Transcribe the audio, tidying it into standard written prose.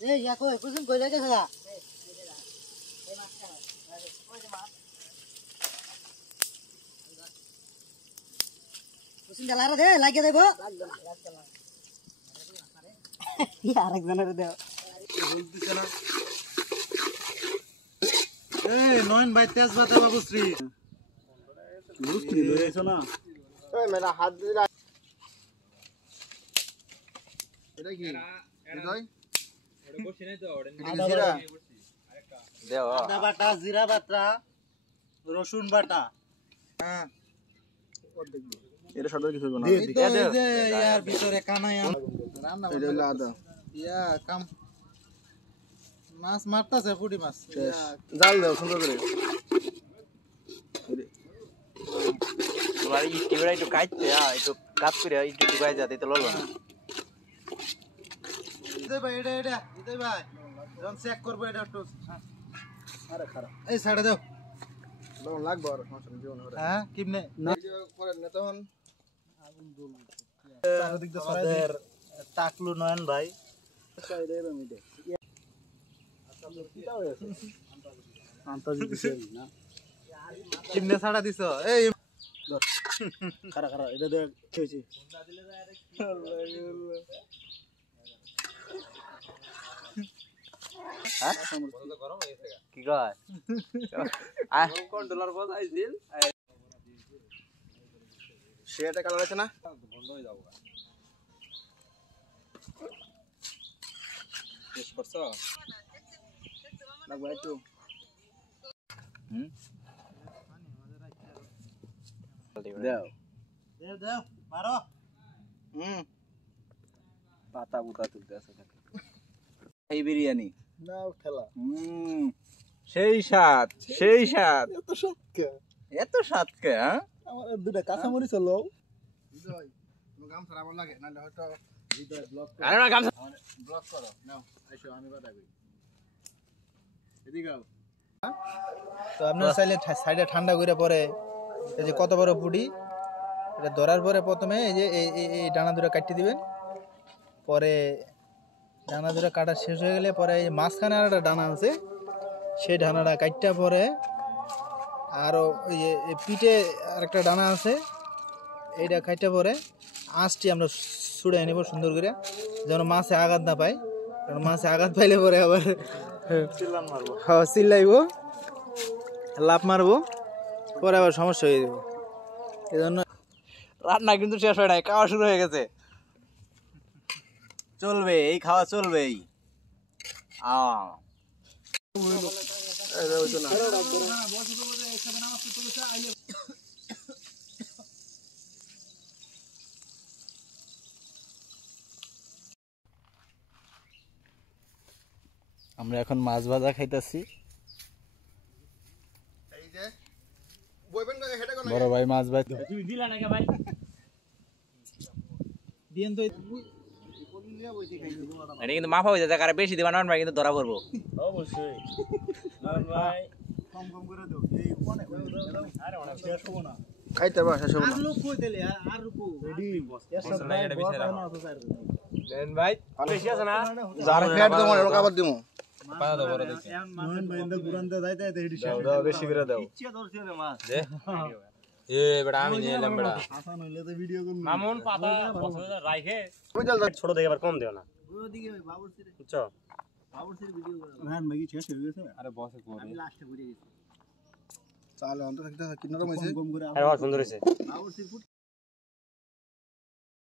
এই ইয়া কই কুসুম কই লাগে খেলা কুসুম জ্বালা দে লাগিয়ে দেব আরেকজনের দেও বলতেছে না এই নয়ন ভাই তেজপাতা বাবুশ্রী বুঝলি লইছো না ওই মেলা হাত দিলা এটা কি হৃদয় ওটা বসে নাই তো ওটা জিরা দেও আদা বাটা জিরা বাটা রসুন বাটা হ্যাঁ এটা সরকার কিছু না এই যে ইয়ার ভিতরে কানাইয়া রান্না এটা হলো আদা ইয়া কাম মাছ মারতাছে পুঁটি মাছ জাল দাও সুন্দর করে তোমার ইটিটা একটু কাটতে একটু কাট করে একটু ডুবাই যাতে তো ললো না দিতে ভাই এটা দিতে ভাই যখন চেক করব এটা একটু আরে খারাপ এই ছাড়ে দাও তখন লাগবে আর সমস্যা নেই জীবন হ্যাঁ কিমনে না পরে না তখন চারদিক দিয়ে সাদের টাকলু নয়ন ভাই কিমনে ছাড়া দিছ এই খারা খারা এটা দেখ খেয়েছি কি কয় কন্ট্রোলার বসাইছিল সেটা কালার আছে না বন্ধ হয়ে যাবো টেস্ট করছো লাগবে একটু দাও দেও মারো পাতা বুতা তুলতে আছে এই বিরিয়ানি নাও খেলা সেই স্বাদ এত সত্যি এত স্বাদ কে হ্যাঁ আমার দুটো কাঁচামরিচ হলো হৃদয় গাম ছাড়া আমার লাগে নাহলে হয়তো হৃদয় ব্লক আরে না গামছা ব্লক করো নাও এসো আমি বাধা করি এদিকে আও তো আপনার চাইলে সাইডে ঠান্ডা করে পরে এই যে কত বড় পুডি এটা ধরার পরে প্রথমে এই যে এই ডানা দুটো কাটতে দিবেন পরে ডানা দুটো কাটা শেষ হয়ে গেলে পরে এই মাঝখানে আর একটা ডানা আছে সেই ডানাটা কাটটা পরে আরও ওই যে পিঠে আরেকটা ডানা আছে এইটা কাটটা পরে আঁচটি আমরা ছুড়ে নেব সুন্দর করে যেন মাছে আঘাত না পায় কারণ মাছে আঘাত পাইলে পরে আবার হ্যাঁ চিল্লাইব লাভ মারবো পরে আবার সমস্যা হয়ে যাবে এই জন্য রান্না কিন্তু শেষ হয় নাই খাওয়া শুরু হয়ে গেছে চলবে এই খাওয়া চলবেই আমরা এখন মাছ ভাজা খাইতেছি এই যে বইবেন না হেডে কোন বড় ভাই মাছ ভাজ তুমি দিলা না কে ভাই দিন তো এটা কিন্তু মাফা হয়ে যায় কারণ বেশি দিবা নন ভাই কিন্তু ধরা পড়বো অবশ্যই ভাই কম কম করে দাও এই অনেক আরে অনেক শেষ হবো না খাইতে বা শেষ হবে না আর লোক কই দিলে আর রূপো রেডি দেন ভাই বেশি আছে না যারা ফ্যাট দমো এরকম আবার দিমু পাতা দাও বড় দেখি নয়ন ভাই ইন্দা গুরান্তে যাইতে এডি দাও বেশি করে দাও ইচ্ছে ধরছে রে মাছ দে এ বেটা আমি নিয়ে এলাম বেটা হাসান হইলে তো ভিডিও করব মামুন পাতা বছর রাইখে ওই জল দাও ছোট দেখে আবার কম দিও না ওদিকে ভাই বাবুরসির বুঝছো ভিডিও করে নয়ন ভাই কি শেষ হয়ে গেছে আরে বসে করে আমি লাস্টে বুঝে গেছি চাল অন্ত থাকতে কিনারও হইছে কম করে আরে সুন্দর হয়েছে বাবুরসির